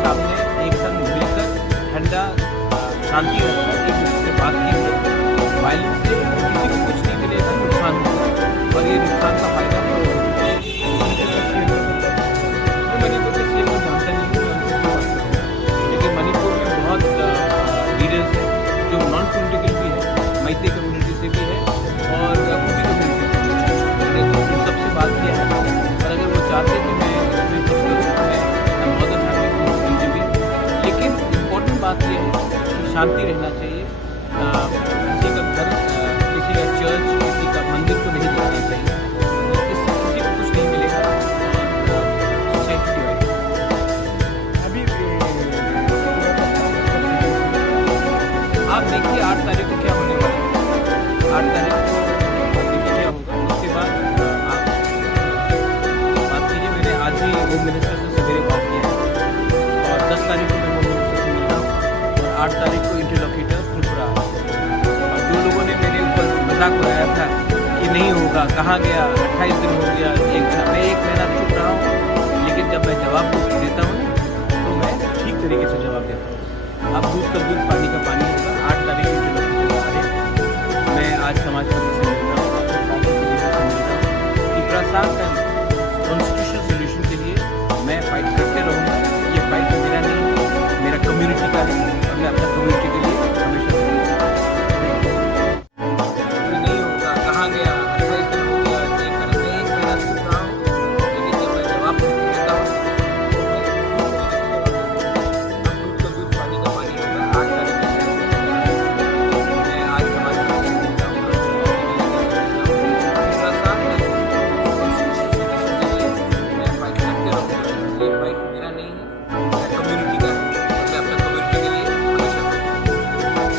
सामने एक संग मिलकर ठंडा शांति रखकर एक दूसरे से बात कीजिए। वायलेंस से किसी को कुछ नहीं मिलेगा, नुकसान होगा और ये नुकसान का फायदा तो मणिपुर के सीएम को जानता नहीं हूँ, मैं उनसे क्यों बात करूँ। लेकिन मणिपुर में बहुत लीडर्स हैं जो नॉन पॉलिटिकल भी है, मैते कम्युनिटी से भी है और कुकी कम्युनिटी से भी है। उन सबसे बात किया है और अगर वो चाहते तो मैं इसमें कुछ करूँ, मैं मॉडर्न हैप्पी भी। लेकिन इम्पोर्टेंट बात यह है कि शांति रहना चाहिए। किसी का घर, किसी का चर्च, किसी का मंदिर को नहीं जाना चाहिए। इससे किसी को कुछ नहीं मिलेगा और सोसाइटी डिवाइड। अभी आप देखिए 8 तारीख को क्या होने वाला है। 8 तारीख को देखिए क्या होगा। उसके बाद आप बात कीजिए। मैंने आज ही होम मिनिस्टर से सवेरे बात किया है और 10 तारीख को मैं होम मिनिस्टर से मिल रहा हूँ और 8 तारीख को इंटरलॉक्यूटर त्रिपुरा। और जो लोगों ने मेरे ऊपर मजाक उड़ाया था कि नहीं होगा, कहाँ गया, 28 दिन हो गया, मैं 1 महीना चुप रहा हूँ। लेकिन जब मैं जवाब देता हूँ तो मैं ठीक तरीके से जवाब देता हूँ। अब दूध का दूध, पानी का पानी होगा। 8 तारीख को इंटरलॉक्यूटर आ रहे। मैं आज समाजवादी से मिल रहा हूँ, त्रिपुरा साथ कॉन्स्टिट्यूशनल सोल्यूशन के लिए मैं फाइट करते रहूँगा। ये फाइट मेरा नहीं, मेरा कम्युनिटी का है और मैं अपना कम्युनिटी